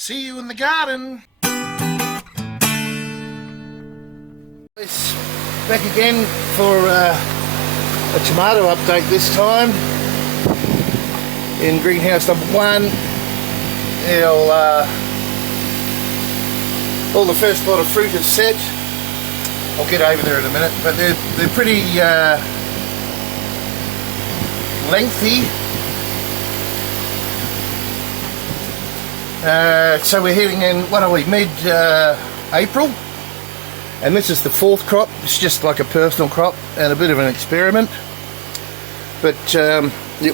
See you in the garden. Back again for a tomato update this time in greenhouse number 1. All the first lot of fruit is set. I'll get over there in a minute, but they're pretty lengthy. So we're heading in, what are we, mid-April, and this is the 4th crop. It's just like a personal crop and a bit of an experiment, but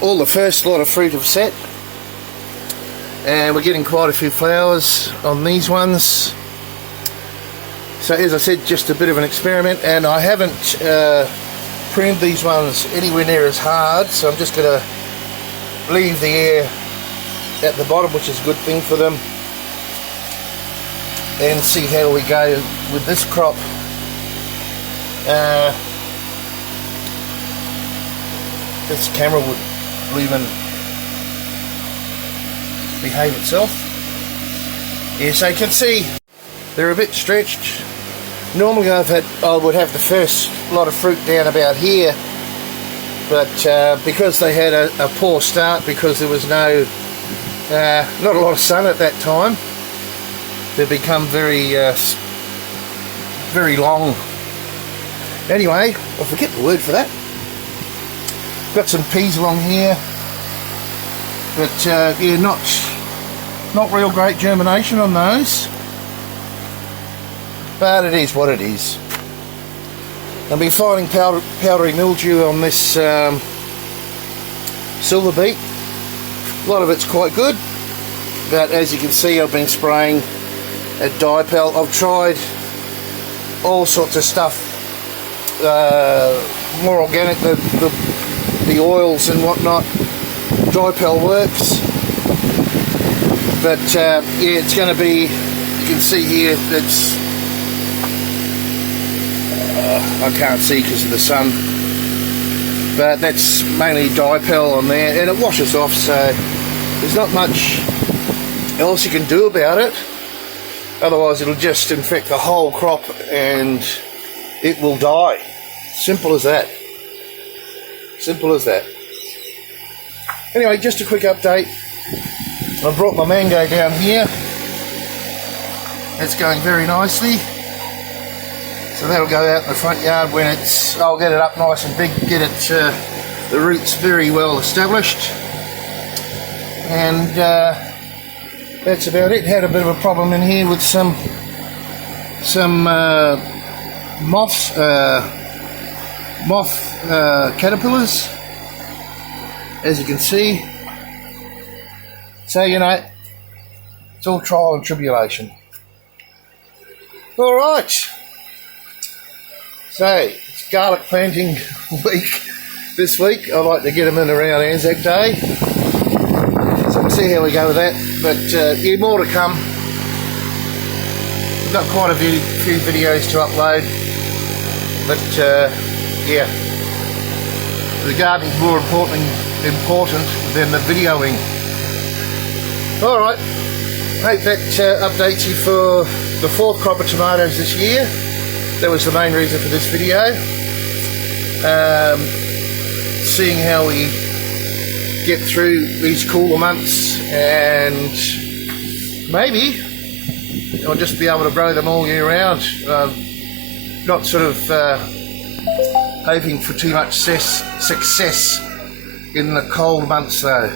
all the first lot of fruit have set, and we're getting quite a few flowers on these ones. So as I said, just a bit of an experiment, and I haven't pruned these ones anywhere near as hard, so I'm just going to leave the air at the bottom, which is a good thing for them, and see how we go with this crop. This camera would even behave itself. Yes, I can see they're a bit stretched. Normally I would have the first lot of fruit down about here, but because they had a poor start, because there was not a lot of sun at that time, they become very very long. Anyway, I forget the word for that. Got some peas along here, but yeah, not real great germination on those, but it is what it is. I've been finding powdery mildew on this silver beet. A lot of it's quite good, but as you can see, I've been spraying a dipel. I've tried all sorts of stuff, more organic, the oils and whatnot. Dipel works, but yeah, it's going to be, you can see here, it's I can't see because of the sun, but that's mainly dipel on there, and it washes off, so there's not much else you can do about it. Otherwise it'll just infect the whole crop and it will die. Simple as that. Simple as that. Anyway, just a quick update. I brought my mango down here. It's going very nicely. So that'll go out in the front yard when I'll get it up nice and big, get it the roots very well established. And that's about it. Had a bit of a problem in here with some moth caterpillars, as you can see. So, you know, it's all trial and tribulation. All right. So it's garlic planting week this week. I like to get them in around Anzac Day. So we'll see how we go with that. But yeah, more to come. We've got quite a few videos to upload. But yeah, the gardening's more important than the videoing. Alright, hope that updates you for the 4th crop of tomatoes this year. That was the main reason for this video. Seeing how we get through these cooler months, and maybe I'll just be able to grow them all year round. Not sort of hoping for too much success in the cold months though.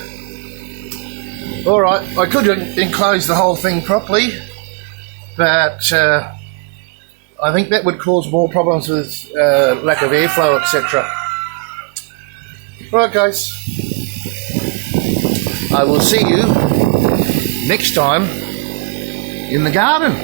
Alright, I could enclose the whole thing properly, but I think that would cause more problems with lack of airflow, etc. Right guys, I will see you next time in the garden.